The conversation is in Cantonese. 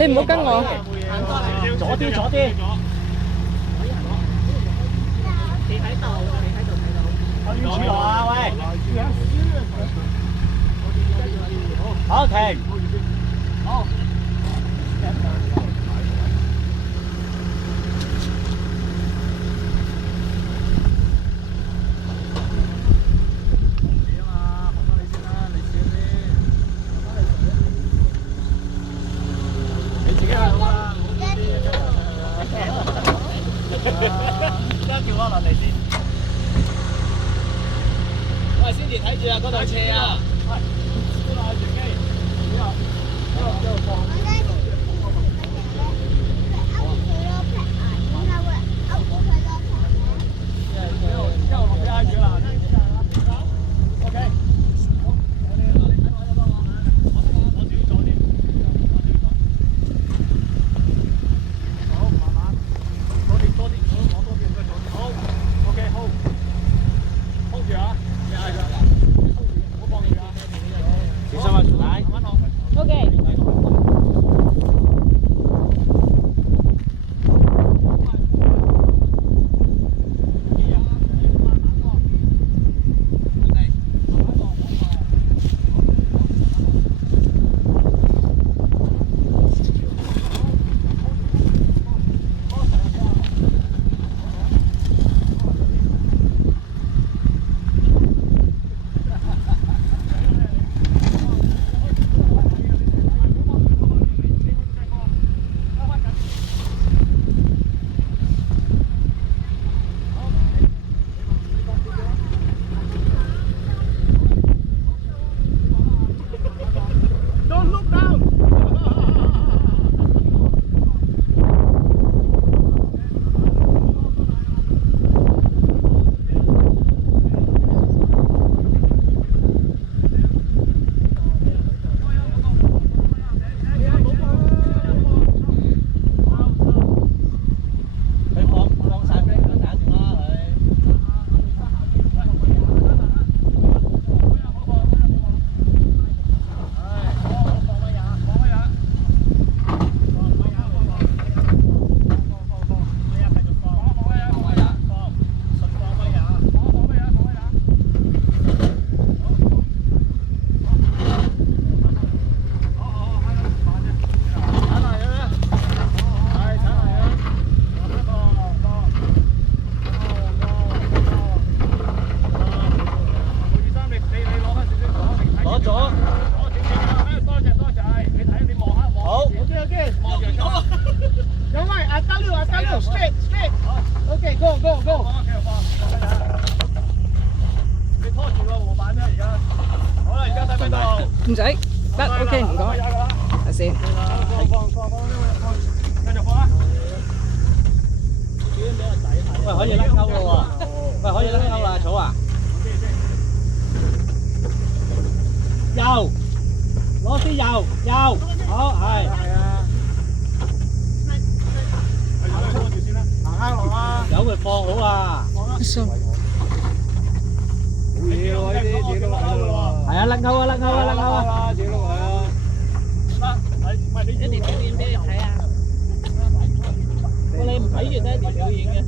你唔好跟我。左啲，左啲。企喺度，企喺度睇到。我要住落啊，喂！好停。好。而家叫我落嚟先。喂，Cindy睇住啊，嗰度斜啊。係。過來自己。之後放。之後落俾阿月啦。OK。我自己左啲。好，慢慢。多啲，我多啲，唔該左啲。好 ，OK， hold 住啊，你嗌佢，hold住，唔好放住啊。小心啊，條帶。慢慢落。OK。唔使，得 OK， 唔該。睇先。繼續放啊！喂，可以甩鈎咯喎！喂，可以甩鈎啦，草啊！右，攞啲右，右，好，係。係啊。行開落啦！有咪放好啊！好嘢喎！呢啲自己都係咯喎。係啊，甩鈎啊，甩鈎啊，甩鈎啊！自己都係啊。喂，你一年表演俾人睇啊？你唔睇完咧，一年表演嘅。